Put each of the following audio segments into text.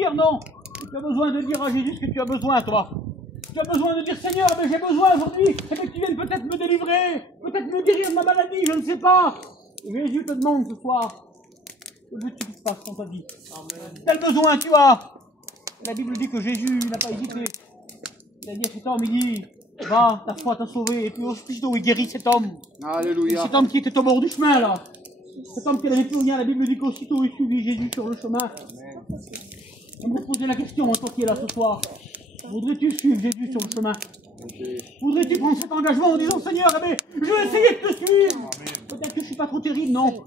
Non, tu as besoin de dire à Jésus ce que tu as besoin, toi. Tu as besoin de dire, Seigneur, mais j'ai besoin aujourd'hui, et que tu viennes peut-être me délivrer, peut-être me guérir de ma maladie, je ne sais pas. Et Jésus te demande ce soir, que veux-tu qu'il se passe dans ta vie? Quel besoin tu as? Et la Bible dit que Jésus n'a pas hésité. Il a dit à cet homme, il dit, va, ta foi t'a sauvé, et puis aussitôt il guérit cet homme. Alléluia. Cet homme qui était au bord du chemin, là. Cet homme qui n'avait plus rien, la Bible dit qu'aussitôt il suivit Jésus sur le chemin. On me poser la question, toi qui es là ce soir. Voudrais-tu suivre Jésus sur le chemin? Voudrais-tu prendre cet engagement en disant, Seigneur, eh bien, je vais essayer de te suivre? Peut-être que je ne suis pas trop terrible, non.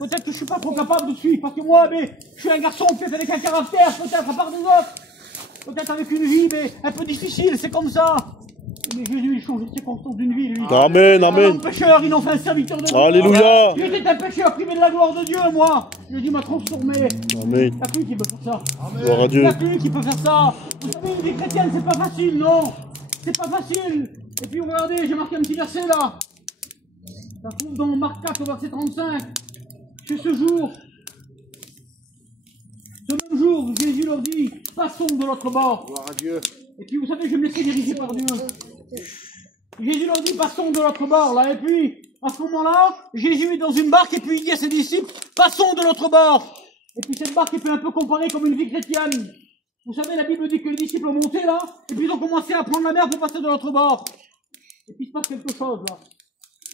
Peut-être que je ne suis pas trop capable de suivre, parce que moi, mais, je suis un garçon peut-être avec un caractère, peut-être à part des autres. Peut-être avec une vie, mais un peu difficile, c'est comme ça. Mais Jésus, il change les circonstances d'une vie, lui. Amen, amen. Un pécheur, il en fait un serviteur de Dieu. Alléluia. J'étais un pécheur privé de la gloire de Dieu, moi. Jésus m'a transformé. Amen. Il n'y a plus qui peut faire ça. Gloire à Dieu. Il n'y a plus qui peut faire ça. Vous savez, une vie chrétienne, c'est pas facile, non. C'est pas facile. Et puis, regardez, j'ai marqué un petit verset là. Ça se trouve dans Marc 4, au verset 35. C'est ce jour. Ce même jour, Jésus leur dit, passons de l'autre bord. Gloire à Dieu. Et puis, vous savez, je vais me laisser diriger par Dieu. Jésus leur dit, passons de l'autre bord, là. Et puis, à ce moment-là, Jésus est dans une barque, et puis il dit à ses disciples, passons de l'autre bord. Et puis, cette barque est un peu comparée comme une vie chrétienne. Vous savez, la Bible dit que les disciples ont monté, là, et puis ils ont commencé à prendre la mer pour passer de l'autre bord. Et puis, il se passe quelque chose, là.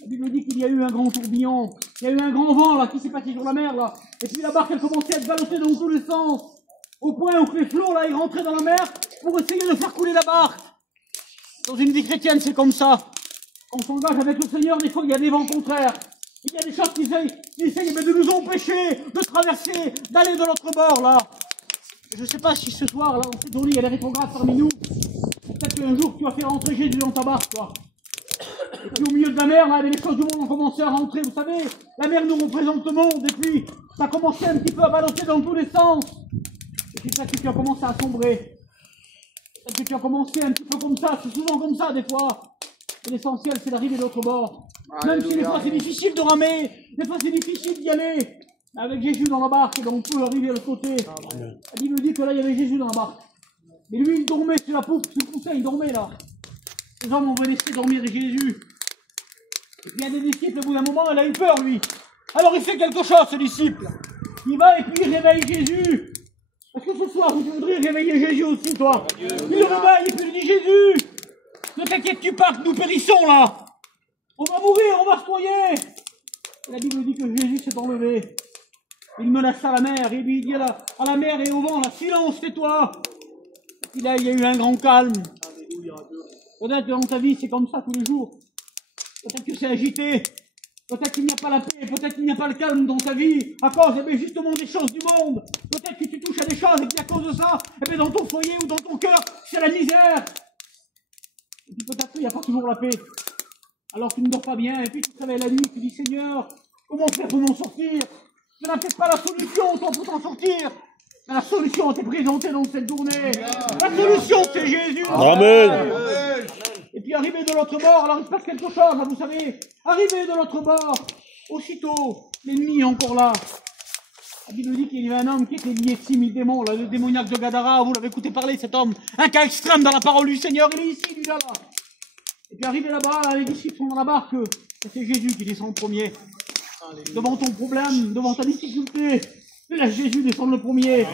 La Bible dit qu'il y a eu un grand tourbillon, il y a eu un grand vent, là, qui s'est passé sur la mer, là. Et puis, la barque, elle commençait à être ballottée dans tous les sens. Au point où les flots, là, ils rentraient dans la mer pour essayer de faire couler la barque. Dans une vie chrétienne, c'est comme ça. Quand on s'engage avec le Seigneur, des fois, il y a des vents contraires. Il y a des choses qui essayent de nous empêcher de traverser, d'aller de l'autre bord, là. Je ne sais pas si ce soir, là, on s'est donné, il y a des rétrogrades parmi nous. Peut-être qu'un jour, tu vas faire rentrer Jésus dans ta barque, toi. Et puis, au milieu de la mer, là, les choses du monde ont commencé à rentrer. Vous savez, la mer nous représente le monde. Et puis, ça a commencé un petit peu à balloter dans tous les sens. Et puis, ça, tu as commencé à sombrer. Peut-être que tu as commencé un petit peu comme ça, c'est souvent comme ça des fois. Et l'essentiel, c'est d'arriver de l'autre bord. Alléluia. Même si des fois c'est difficile de ramer, des fois c'est difficile d'y aller. Avec Jésus dans la barque, et donc on peut arriver de l'autre côté. La Bible dit que là, il y avait Jésus dans la barque. Et lui, il dormait sur la poupe, sur le coussin, il dormait là. Les hommes ont laissé dormir Jésus. Et puis il y a des disciples, au bout d'un moment, il a eu peur, lui. Alors il fait quelque chose, ce disciple. Il va et puis il réveille Jésus. Est-ce que ce soir, vous voudriez réveiller Jésus aussi, toi? Il le réveille et puis il dit, Jésus, ne t'inquiète-tu pas que nous périssons là. On va mourir, on va se noyer. Et la Bible dit que Jésus s'est enlevé. Il menaça la mer et lui dit à la mer et au vent, là, silence, tais-toi. Et puis là, il y a eu un grand calme. Peut-être que dans ta vie, c'est comme ça tous les jours. Peut-être que c'est agité. Peut-être qu'il n'y a pas la paix, peut-être qu'il n'y a pas le calme dans ta vie, à cause, justement des choses du monde. Peut-être que tu touches à des choses et puis à cause de ça, dans ton foyer ou dans ton cœur, c'est la misère. Et puis peut-être qu'il n'y a pas toujours la paix. Alors tu ne dors pas bien, et puis tu te réveilles la nuit, tu dis, Seigneur, comment faire pour m'en sortir? Tu n'as peut-être pas la solution, toi, pour t'en sortir. Mais la solution a été présentée dans cette journée. La solution, c'est Jésus. Amen. Et puis arrivé de l'autre bord, alors il se passe quelque chose, là, vous savez. Arrivé de l'autre bord, aussitôt, l'ennemi est encore là. La Bible dit qu'il y avait un homme qui était lié de 6000 démons, là, le démoniaque de Gadara, vous l'avez écouté parler, cet homme. Un cas extrême dans la parole du Seigneur, il est ici, lui, là. Et puis arrivé là-bas, là, les disciples sont dans la barque, et c'est Jésus qui descend le premier. Devant ton problème, devant ta difficulté, laisse Jésus descendre le premier.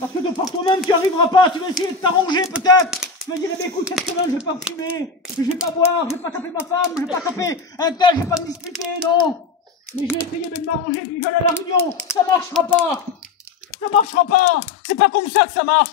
Parce que de par toi-même, tu n'y arriveras pas, tu vas essayer de t'arranger peut-être. Tu vas dire, eh bien, écoute, cette semaine, je vais pas fumer, je vais pas boire, je vais pas taper ma femme, je vais pas taper un tel, je vais pas me disputer, non. Mais je vais essayer de m'arranger, puis je vais aller à la réunion. Ça marchera pas. Ça marchera pas. C'est pas comme ça que ça marche.